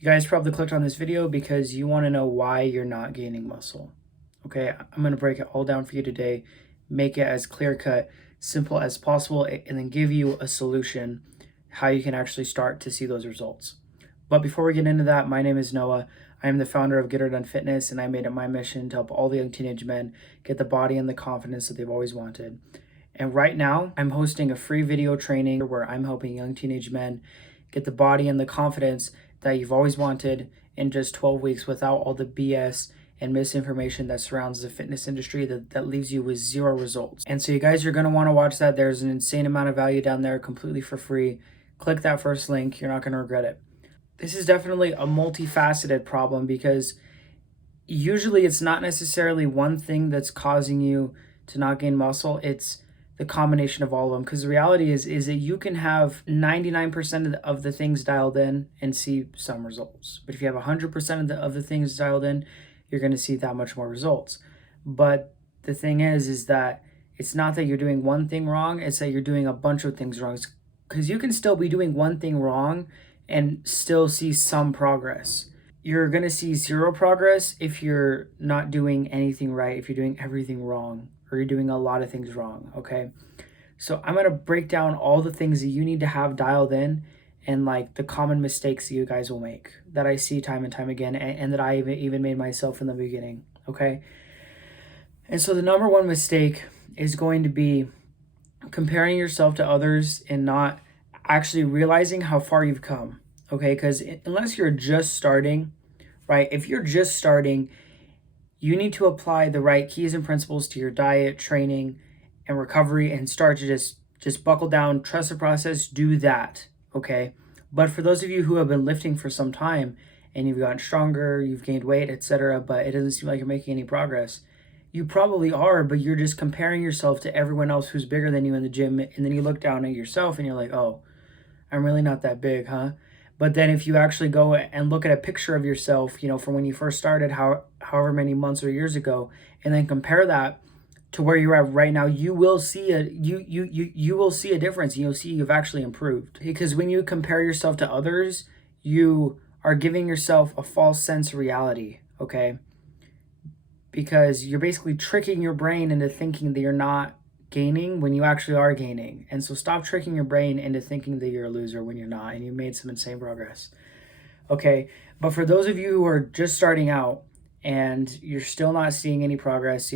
You guys probably clicked on this video because you want to know why you're not gaining muscle. Okay, I'm going to break it all down for you today, make it as clear cut, simple as possible, and then give you a solution how you can actually start to see those results. But before we get into that, my name is Noah. I am the founder of Get Her Done Fitness, and I made it my mission to help all the young teenage men get the body and the confidence that they've always wanted. And right now, I'm hosting a free video training where I'm helping young teenage men get the body and the confidence that you've always wanted in just 12 weeks without all the BS and misinformation that surrounds the fitness industry that leaves you with zero results. And so you guys are going to want to watch that. There's an insane amount of value down there completely for free. Click that first link. You're not going to regret it. This is definitely a multifaceted problem because usually it's not necessarily one thing that's causing you to not gain muscle. It's the combination of all of them, because the reality is that you can have 99% of the things dialed in and see some results, but if you have 100% of the things dialed in, you're going to see that much more results. But the thing is that it's not that you're doing one thing wrong, it's that you're doing a bunch of things wrong, because you can still be doing one thing wrong and still see some progress. You're going to see zero progress if you're not doing anything right, if you're doing everything wrong, or you're doing a lot of things wrong, okay? So I'm going to break down all the things that you need to have dialed in and like the common mistakes that you guys will make that I see time and time again, and that I even made myself in the beginning, okay? And so the number one mistake is going to be comparing yourself to others and not actually realizing how far you've come, okay? Because unless you're just starting, right? If you're just starting, you need to apply the right keys and principles to your diet, training, and recovery, and start to just buckle down, trust the process, do that, okay? But for those of you who have been lifting for some time and you've gotten stronger, you've gained weight, etc., but it doesn't seem like you're making any progress, you probably are, but you're just comparing yourself to everyone else who's bigger than you in the gym, and then you look down at yourself and you're like, oh, I'm really not that big, huh? But then if you actually go and look at a picture of yourself, from when you first started, however many months or years ago, and then compare that to where you're at right now, you will see you will see a difference. You'll see you've actually improved. Because when you compare yourself to others, you are giving yourself a false sense of reality, okay? Because you're basically tricking your brain into thinking that you're not gaining when you actually are gaining. And so stop tricking your brain into thinking that you're a loser when you're not, and you made some insane progress. Okay, but for those of you who are just starting out and you're still not seeing any progress,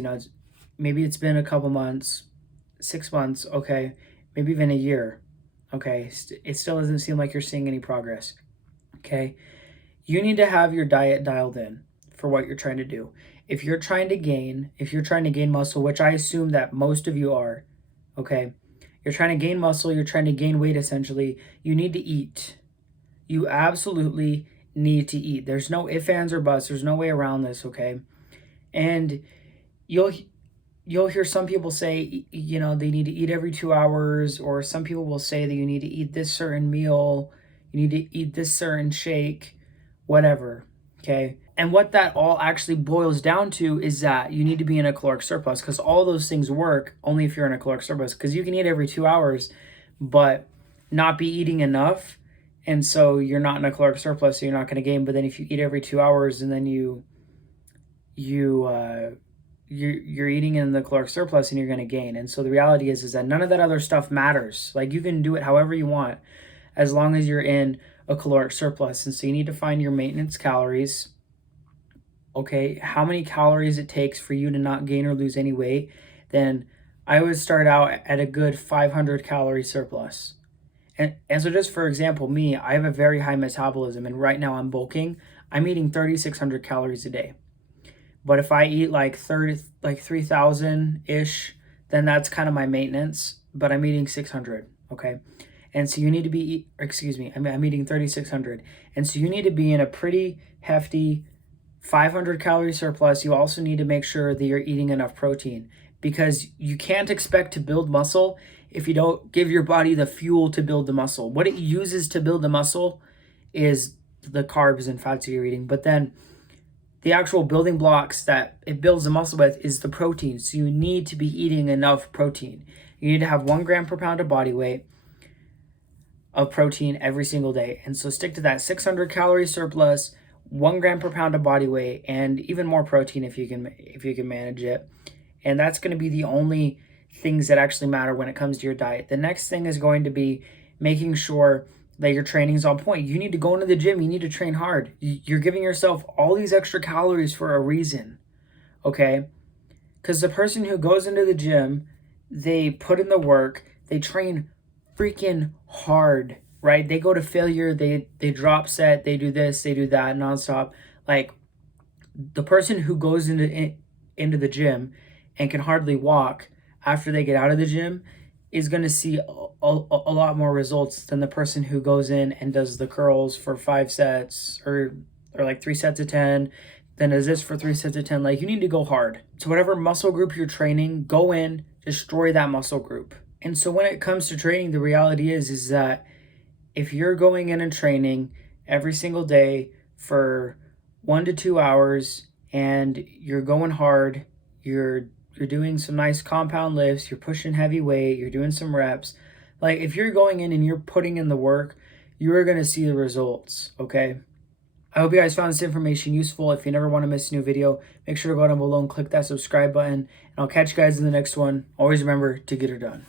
maybe it's been a couple months, 6 months, okay, maybe even a year, okay, it still doesn't seem like you're seeing any progress, okay? You need to have your diet dialed in for what you're trying to do. If you're trying to gain muscle, which I assume that most of you are, okay, you're trying to gain muscle, you're trying to gain weight essentially, you need to eat. You absolutely need to eat. There's no ifs, ands, or buts. There's no way around this, okay? And you'll hear some people say, they need to eat every 2 hours, or some people will say that you need to eat this certain meal, you need to eat this certain shake, whatever, okay? And what that all actually boils down to is that you need to be in a caloric surplus, because all those things work only if you're in a caloric surplus, because you can eat every 2 hours, but not be eating enough, and so you're not in a caloric surplus, so you're not going to gain. But then if you eat every 2 hours and then you're eating in the caloric surplus and you're going to gain. And so the reality is that none of that other stuff matters. Like, you can do it however you want as long as you're in a caloric surplus. And so you need to find your maintenance calories. Okay, how many calories it takes for you to not gain or lose any weight. Then I would start out at a good 500 calorie surplus. And so just for example, me, I have a very high metabolism, and right now I'm bulking. I'm eating 3,600 calories a day. But if I eat like 3,000-ish, then that's kind of my maintenance, but I'm eating 600, okay? And so you need to be, I'm eating 3,600. And so you need to be in a pretty hefty 500 calorie surplus. You also need to make sure that you're eating enough protein, because you can't expect to build muscle if you don't give your body the fuel to build the muscle. What it uses to build the muscle is the carbs and fats that you're eating, but then the actual building blocks that it builds the muscle with is the protein. So you need to be eating enough protein. You need to have 1 gram per pound of body weight. of protein every single day. And so stick to that 600 calorie surplus, 1 gram per pound of body weight, and even more protein if you can manage it. And that's going to be the only things that actually matter when it comes to your diet. The next thing is going to be making sure that your training is on point. You need to go into the gym. You need to train hard. You're giving yourself all these extra calories for a reason, okay? Because the person who goes into the gym, they put in the work, they train freaking hard, right? They go to failure, they drop set, they do this, they do that nonstop. Like, the person who goes into the gym and can hardly walk after they get out of the gym is going to see a lot more results than the person who goes in and does the curls for 5 sets or like 3 sets of 10, then does this for 3 sets of 10. Like, you need to go hard. So whatever muscle group you're training, go in, destroy that muscle group. And so when it comes to training, the reality is that if you're going in and training every single day for 1 to 2 hours and you're going hard, you're doing some nice compound lifts, you're pushing heavy weight, you're doing some reps. Like, if you're going in and you're putting in the work, you're going to see the results, okay? I hope you guys found this information useful. If you never want to miss a new video, make sure to go down below and click that subscribe button. And I'll catch you guys in the next one. Always remember to get her done.